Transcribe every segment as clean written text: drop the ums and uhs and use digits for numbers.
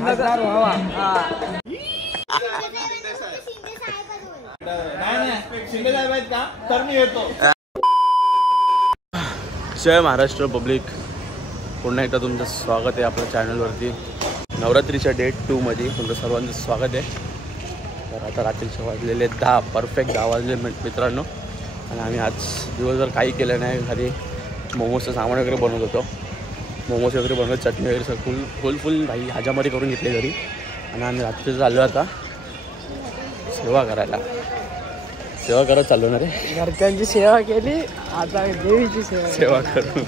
खासदार व्हावा. नाही शिंदे साहेब आहेत का तर मी येतो. जय महाराष्ट्र पब्लिक, पुन्हा एकदा तुमचं स्वागत आहे आपल्या चॅनलवरती. नवरात्रीच्या डेट 2 मध्ये तुमचं सर्वांचं स्वागत आहे. तर आता रात्रीचे वाजलेले 10 परफेक्ट 10 वाजले मित्रांनो. आणि आम्ही आज दिवसभर काही केलं नाही, खाली मोमोजचं सामान वगैरे बनवत होतो. मोमोज वगैरे बनवत, चटणी वगैरे सगळं फुल भाई हाजामध्ये करून घेतले घरी. आणि आम्ही रात्रीचं चाललो आता सेवा करायला. सेवा करत चाललो ना रे, घरच्यांची सेवा केली, आता देवीची सेवा करू.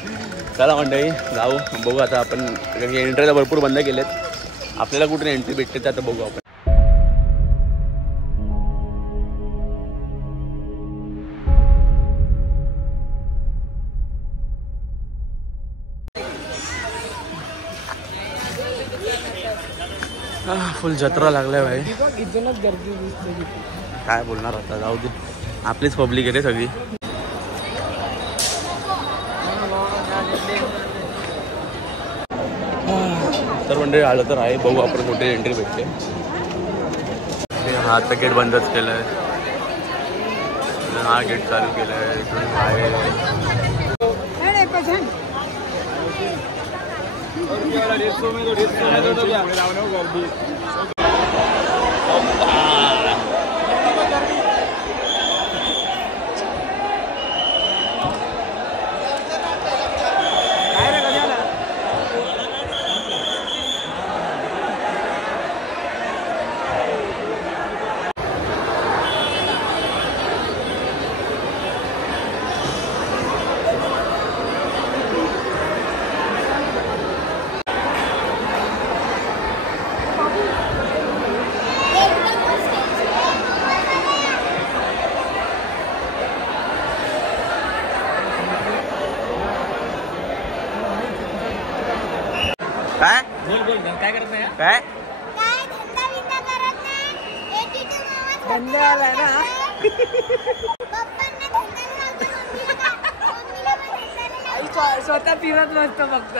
चला मंडळी जाऊ, बघू आता आपण. एंट्रीला भरपूर बंद केलेत, आपल्याला कुठे एंट्री भेटते ते आता बघू आपण. फुल जत्रा लागलाय भाई. इथूनच गर्दी दिसते. काय बोलणार आता, जाऊ दे, आपलीच पब्लिक आहे रे सगळी. तर मंडळी आलं तर आहे, बघू आपण कुठे एंट्री भेटते. हा आता गेट बंदच केलं आहे, हा गेट चालू केलं आहे. काय करत नाही काय स्वतः पिरत नसतो फक्त.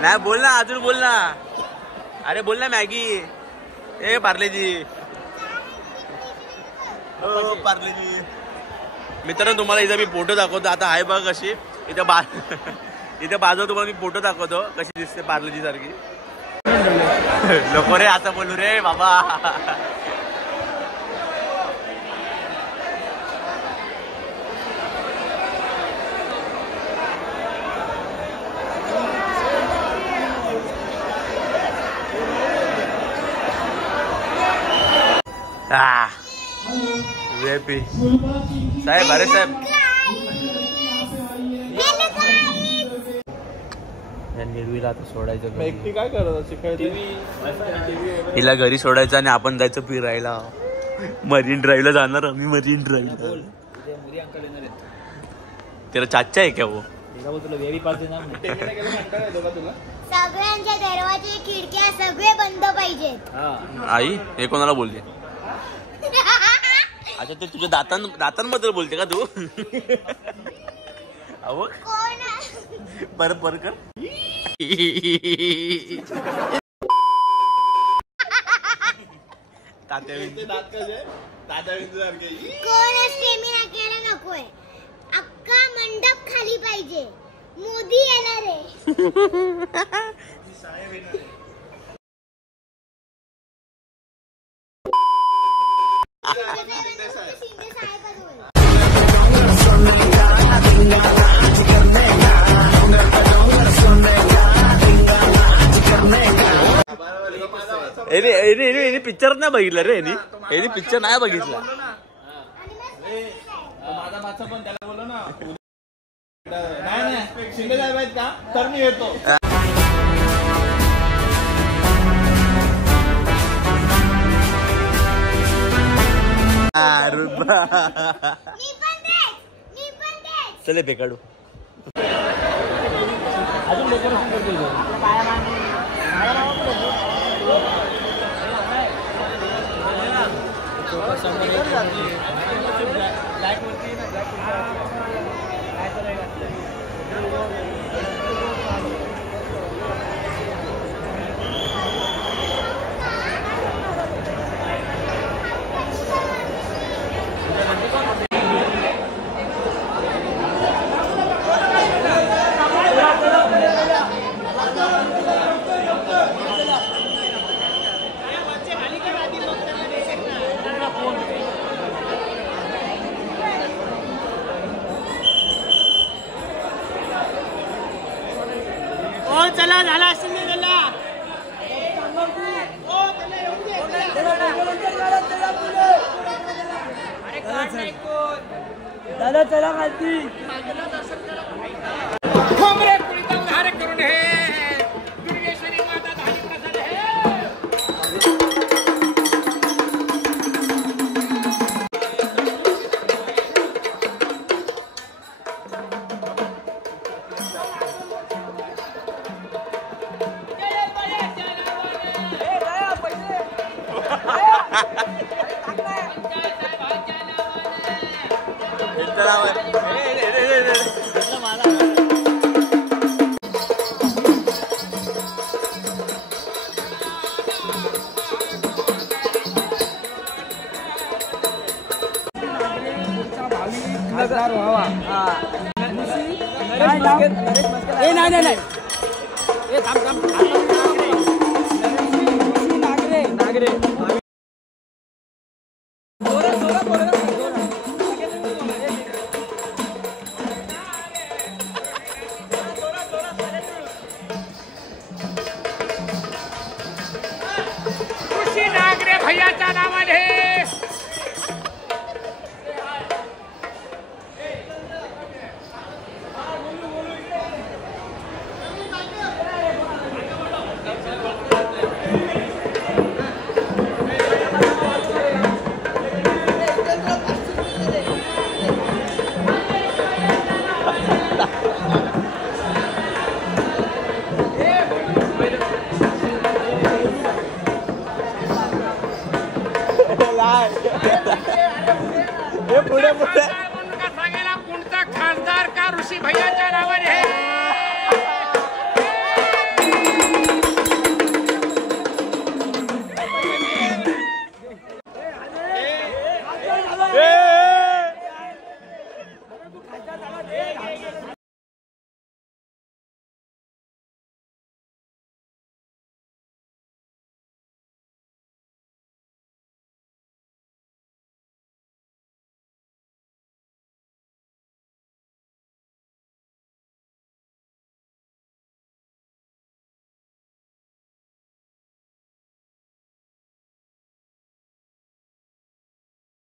नाही बोल ना, अजून बोल ना. अरे बोल ना मॅगी, ए पार्लेजी, पार्लेजी. मित्रांनो तुम्हाला इथं मी फोटो दाखवतो. आता आहे बघ कशी इथं इथे बाजू तुम्हाला मी फोटो दाखवतो कशी दिसते पार्लेजी सारखी. नको रे असं बोलू रे बाबा. साहेब, अरे साहेब, निर्वीला आता सोडायचं. काय करत हिला घरी सोडायचं आणि आपण जायचं फिरायला. मरीन ड्राईव्हला जाणार आम्ही. मरीन ड्राईव्हला तेरा चाचा आहे क्या वो? सगळ्यांच्या दरवाजे खिडक्या सगळे बंद पाहिजेत. आई हे कोणाला बोलते? अच्छा ते तुझ्या दातांबद्दल बोलते का तू? अहो परत कर. कोण स्टेमिना केला नकोय, अख्खा मंडप खाली पाहिजे. मोदी येणार आहे. पिक्चर नाही बघितलं रे. यांनी पिक्चर नाही बघितला. माझा माचा पण त्याला बोललो ना. नाही शिंदे साहेब आहेत का तर मी येतो. चले बेकाडू. अजून डेकोरेशन करतो. चला झाला असेल नाही त्याला दादा चला खालती उदाहरण करून हे दुर्गेश्वरी माता धाडी प्रसाद खासदार व्हावा नाही नागरे भैया